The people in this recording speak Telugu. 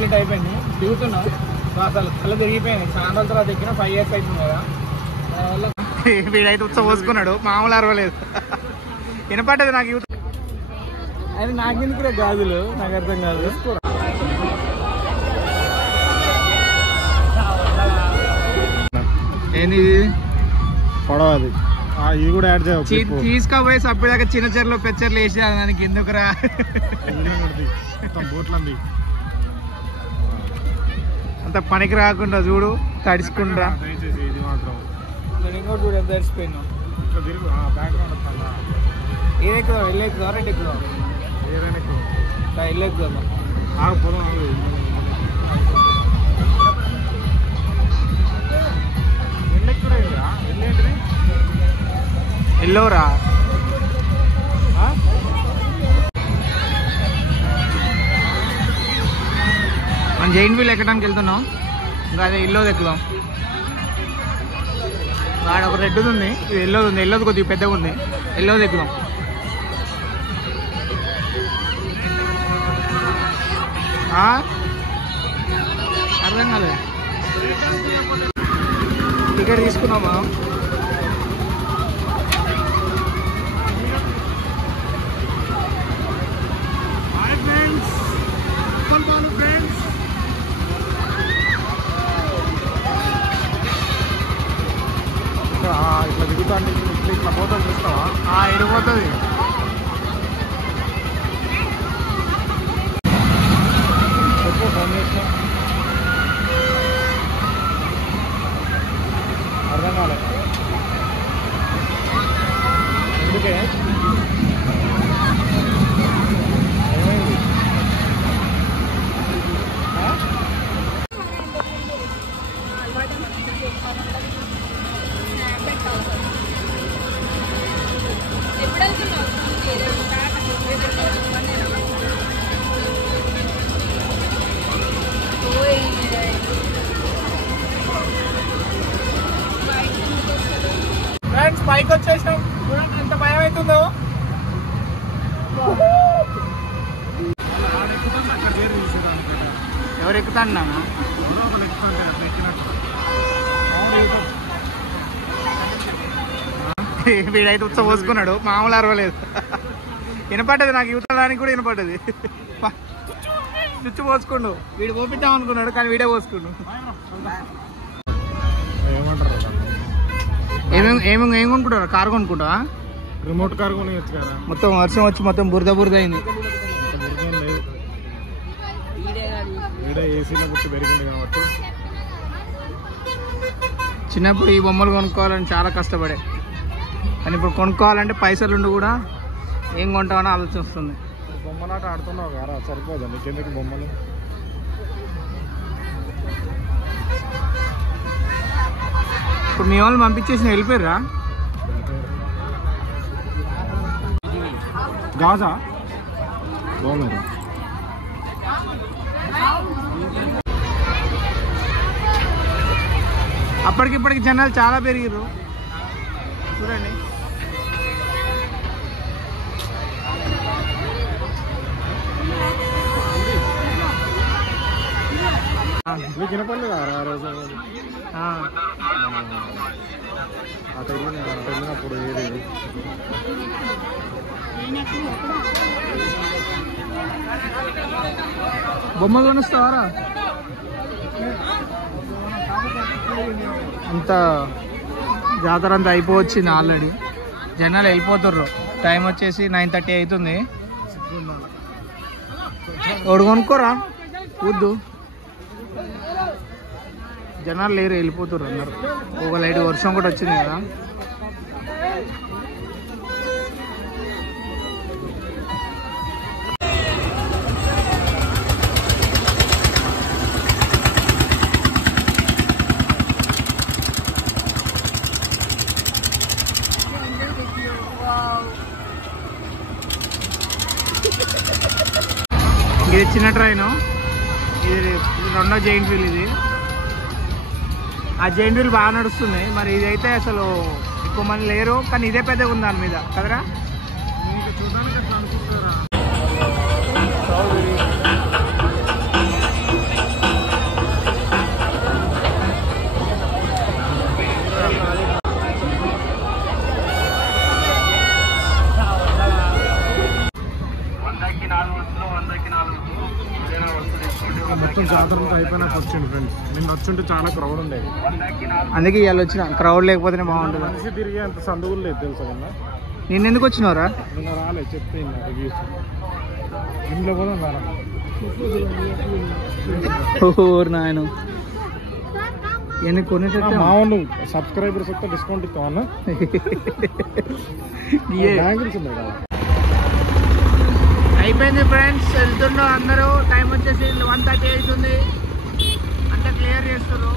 కంప్లీట్ అయిపోయింది. దిగుతున్నాం. అసలు కళ్ళు తిరిగిపోయింది. చాలా రోజుల తర్వాత ఎక్కిన 5 years అవుతుంది కదా. వీడైతే ఉత్సవం పోసుకున్నాడు, మామూలు అరవలేదు. వినపడ్డది నాకు యూత్. అది నాకెందుకు గాజులు, నాకు అర్థం కాదు. ఏంది పొడవ అది, ఇది కూడా యాడ్ చేయాలి. తీసుకోపోయి సప్పటిదాకా చిన్న చెర్లు పెచ్చర్లు వేసి దానికి ఎందుకురా బోట్లంది అంత పనికి రాకుండా చూడు, తడుచుకుంటా. ఇది మాత్రం ఇంకోటి చూడు ఎంత తడిచిపోయినా. బ్యాక్గ్రౌండ్ ఏది ఎక్కుదాం, ఇల్లు ఎక్కుదాం, రెడ్ ఎక్కుదాం, ఏదైనా ఎక్కువ ఇల్లు ఎక్కుదాం. పోదాం. ఇల్లు ఎక్కువ ఇల్లు ఏంటిది ఎల్లోరా. మనం జైంట్ వీల్ ఎక్కడానికి వెళ్తున్నాం. ఇంకా అదే ఎల్లోది ఎక్కుదాం. వాడు ఒక రెడ్ది ఉంది, ఇది ఎల్లోది ఉంది. ఎల్లోది కొద్దిగా పెద్దగా ఉంది, ఎల్లోది ఎక్కుదాం. అర్థం కాలేదు. టికెట్ తీసుకున్నామా? ఇట్లా దిగుతా అంటే ఇట్లా పోతుంది చూస్తావా? ఎడిపోతుంది. ఫోన్ చేసిన అర్థం కాలేదు. ఎందుకే ఏమైంది? ఫ్రెండ్స్ పైకి వచ్చేసినాం. చూడండి ఎంత భయం అవుతుందో. ఎవరు ఎక్కుతాను? వీడైతే ఉత్సవం పోసుకున్నాడు, మామూలు అరవలేదు. వినపడ్డది నాకు, యువతడానికి కూడా వినపడ్డది. చుచ్చు పోసుకుండు. వీడు పోపిద్దాం అనుకున్నాడు కానీ వీడే పోసుకుండు. ఏం కొనుక్కుంటారా? కారు కొనుక్కుంటావా? రిమోట్ కార్ కొనియచ్చు కదా. మొత్తం వర్షం వచ్చి మొత్తం బురద బురద అయింది. ఏసీలో పుట్టి పెరిగింది కాబట్టి చిన్నప్పుడు ఈ బొమ్మలు కొనుక్కోవాలని చాలా కష్టపడే, కానీ ఇప్పుడు కొనుక్కోవాలంటే పైసలుండి కూడా ఏం కొంటామని ఆలోచన వస్తుంది. బొమ్మలాట ఆడుతున్నావు కదా, సరిపోదా నీకెందుకు బొమ్మలు? ఇప్పుడు మీ వాళ్ళు పంపించేసి వెళ్ళిపోయారా? గాజా బాగున్నారు. అప్పటికిప్పటికి జనాలు చాలా పెరిగారు చూడండి. మీకు వినపడలేదు ఆ రోజు అటు వెళ్ళినప్పుడు ఏది బొమ్మలు కొనిస్తావారా? అంత జాతర అంతా అయిపోవచ్చింది ఆల్రెడీ. జనాలు వెళ్ళిపోతుర్రు. టైం వచ్చేసి 9:30 అవుతుంది. ఒకటి కొనుక్కోరా వద్దు, జనాలు లేరు, వెళ్ళిపోతుర్రు అందరు. ఒక లైట్ వర్షం కూడా వచ్చింది కదా. ఇది చిన్న ట్రైను, ఇది రెండో జైంట్ వీల్. ఇది ఆ జైంట్ వీల్ బాగా నడుస్తుంది. మరి ఇదైతే అసలు ఎక్కువ మంది లేరు, కానీ ఇదే పెద్దగా ఉంది దాని మీద కదరా. చూడడానికి అట్లా అనిపిస్తుందా? మొత్తం జాతర అయిపోయినాక వచ్చిండు ఫ్రెండ్స్. నిన్న వచ్చుంటే చాలా క్రౌడ్ ఉండేది, అందుకే ఇవాళ వచ్చిన. క్రౌడ్ లేకపోతేనే బాగుంటుంది. మనిషి తిరిగే అంత సందుగులు లేదు తెలుసా కన్నా. నిన్న ఎందుకు వచ్చినవరా? నిన్న రాలేదు, చెప్తే రివ్యూస్ ఇంట్లో కూడా రారా. ఓరు నాయన ఎన్ని కొనేటట్టు మా వాళ్ళు సబ్స్క్రైబర్స్ వస్తే డిస్కౌంట్ ఇస్తామన్నా. బ్యాంగిల్స్ ఉన్నాయి కదా. అయిపోయింది ఫ్రెండ్స్, వెళ్తున్నాం అందరూ. టైం వచ్చేసి 1:30 అవుతుంది. అంతా క్లియర్ చేస్తారు.